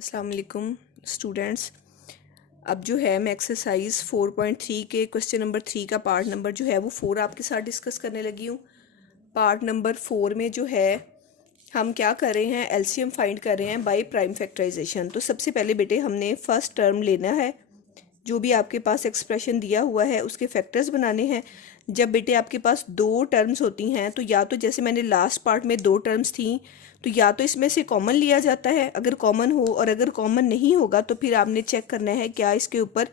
अस्सलाम वालेकुम स्टूडेंट्स। अब जो है मैं एक्सरसाइज 4.3 के क्वेश्चन नंबर 3 का पार्ट नंबर जो है वो 4 आपके साथ डिस्कस करने लगी हूँ। पार्ट नंबर 4 में जो है हम क्या कर रहे हैं, एलसीएम फाइंड कर रहे हैं बाय प्राइम फैक्टराइजेशन। तो सबसे पहले बेटे हमने फर्स्ट टर्म लेना है, जो भी आपके पास एक्सप्रेशन दिया हुआ है उसके फैक्टर्स बनाने हैं। जब बेटे आपके पास दो टर्म्स होती हैं तो या तो जैसे मैंने लास्ट पार्ट में दो टर्म्स थी तो या तो इसमें से कॉमन लिया जाता है अगर कॉमन हो, और अगर कॉमन नहीं होगा तो फिर आपने चेक करना है क्या इसके ऊपर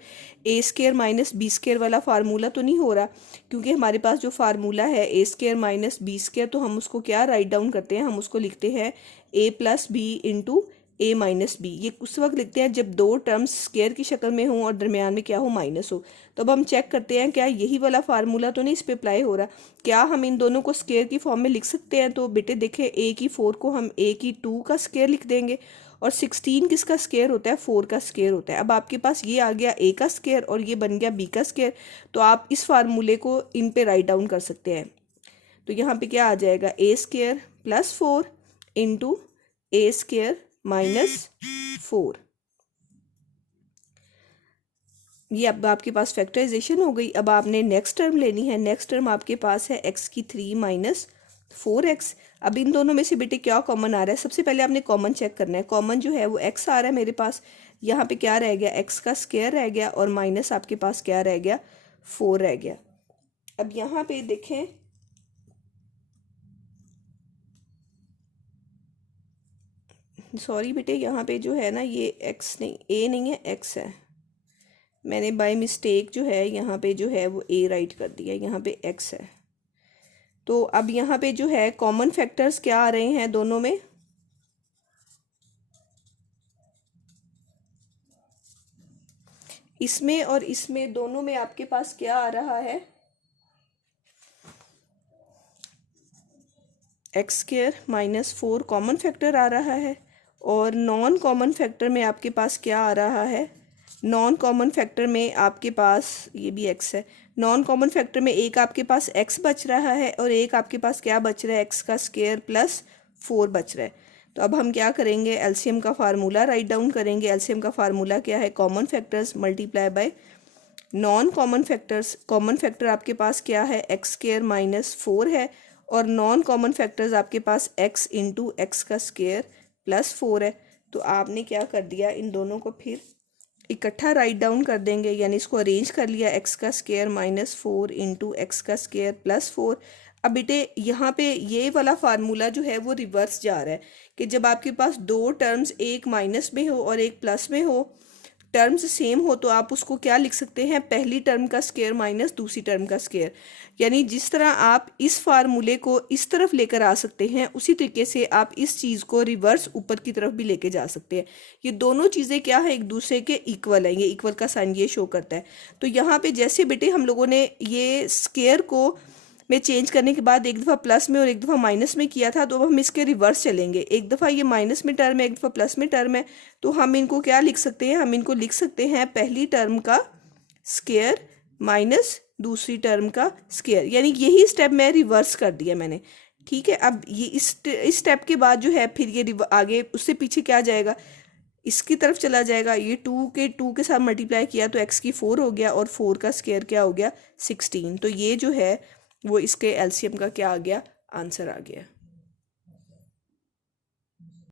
ए स्केयर माइनस बी स्केयर वाला फार्मूला तो नहीं हो रहा, क्योंकि हमारे पास जो फार्मूला है ए स्केयर माइनस बी स्केयर, तो हम उसको क्या राइट डाउन करते हैं, हम उसको लिखते हैं ए प्लस बी इंटू ए माइनस बी। ये उस वक्त लिखते हैं जब दो टर्म्स स्केयर की शक्ल में हों और दरमियान में क्या हो, माइनस हो। तो अब हम चेक करते हैं क्या यही वाला फार्मूला तो नहीं इस पे अप्लाई हो रहा, क्या हम इन दोनों को स्केयर की फॉर्म में लिख सकते हैं। तो बेटे देखें, ए की 4 को हम ए की 2 का स्केयर लिख देंगे, और 16 किसका स्केयर होता है, 4 का स्केयर होता है। अब आपके पास ये आ गया ए का स्केयर और ये बन गया बी का स्केयर, तो आप इस फार्मूले को इन पे राइट डाउन कर सकते हैं। तो यहाँ पे क्या आ जाएगा, ए स्केयर प्लस 4 इंटू ए स्केयर माइनस 4। ये अब आपके पास फैक्टराइजेशन हो गई। अब आपने नेक्स्ट टर्म लेनी है। नेक्स्ट टर्म आपके पास है एक्स की 3 माइनस 4x। अब इन दोनों में से बेटे क्या कॉमन आ रहा है, सबसे पहले आपने कॉमन चेक करना है। कॉमन जो है वो x आ रहा है मेरे पास, यहाँ पे क्या रह गया, x का स्क्वायर रह गया, और माइनस आपके पास क्या रह गया, 4 रह गया। अब यहाँ पे देखें, सॉरी बेटे, यहाँ पे जो है ना ये x नहीं, a नहीं है, x है। मैंने बाय मिस्टेक जो है यहाँ पे जो है वो a राइट कर दिया, यहाँ पे x है। तो अब यहाँ पे जो है कॉमन फैक्टर्स क्या आ रहे हैं दोनों में, इसमें और इसमें दोनों में आपके पास क्या आ रहा है, x square minus 4 common factor आ रहा है, और नॉन कॉमन फैक्टर में आपके पास क्या आ रहा है, नॉन कॉमन फैक्टर में आपके पास ये भी x है। नॉन कॉमन फैक्टर में एक आपके पास x बच रहा है और एक आपके पास क्या बच रहा है, x का स्क्वायर प्लस 4 बच रहा है। तो अब हम क्या करेंगे, एलसीएम का फार्मूला राइट डाउन करेंगे। एलसीएम का फार्मूला क्या है, common factors multiply by non common factors. Common factor आपके पास क्या है, एक्स स्क्वायर माइनस 4 है, और नॉन कॉमन फैक्टर्स आपके पास x इंटू एक्स का स्क्वायर प्लस 4 है। तो आपने क्या कर दिया, इन दोनों को फिर इकट्ठा राइट डाउन कर देंगे, यानी इसको अरेंज कर लिया, एक्स का स्क्वायर माइनस 4 इंटू एक्स का स्क्वायर प्लस 4। अब बेटे यहाँ पे ये वाला फार्मूला जो है वो रिवर्स जा रहा है कि जब आपके पास दो टर्म्स एक माइनस में हो और एक प्लस में हो, टर्म्स सेम हो, तो आप उसको क्या लिख सकते हैं, पहली टर्म का स्क्वायर माइनस दूसरी टर्म का स्क्वायर। यानी जिस तरह आप इस फार्मूले को इस तरफ लेकर आ सकते हैं, उसी तरीके से आप इस चीज़ को रिवर्स ऊपर की तरफ भी लेके जा सकते हैं। ये दोनों चीज़ें क्या है, एक दूसरे के इक्वल है, ये इक्वल का साइन ये शो करता है। तो यहाँ पे जैसे बेटे हम लोगों ने ये स्क्वायर को में चेंज करने के बाद एक दफ़ा प्लस में और एक दफ़ा माइनस में किया था, तो अब हम इसके रिवर्स चलेंगे। एक दफ़ा ये माइनस में टर्म है, एक दफ़ा प्लस में टर्म है, तो हम इनको क्या लिख सकते हैं, हम इनको लिख सकते हैं पहली टर्म का स्क्वायर माइनस दूसरी टर्म का स्क्वायर। यानी यही स्टेप मैं रिवर्स कर दिया मैंने, ठीक है। अब ये इस स्टेप के बाद जो है फिर ये आगे उससे पीछे क्या जाएगा, इसकी तरफ चला जाएगा। ये 2 के साथ मल्टीप्लाई किया तो x की 4 हो गया, और 4 का स्क्वायर क्या हो गया, 16। तो ये जो है वो इसके एलसीएम का क्या आ गया, आंसर आ गया।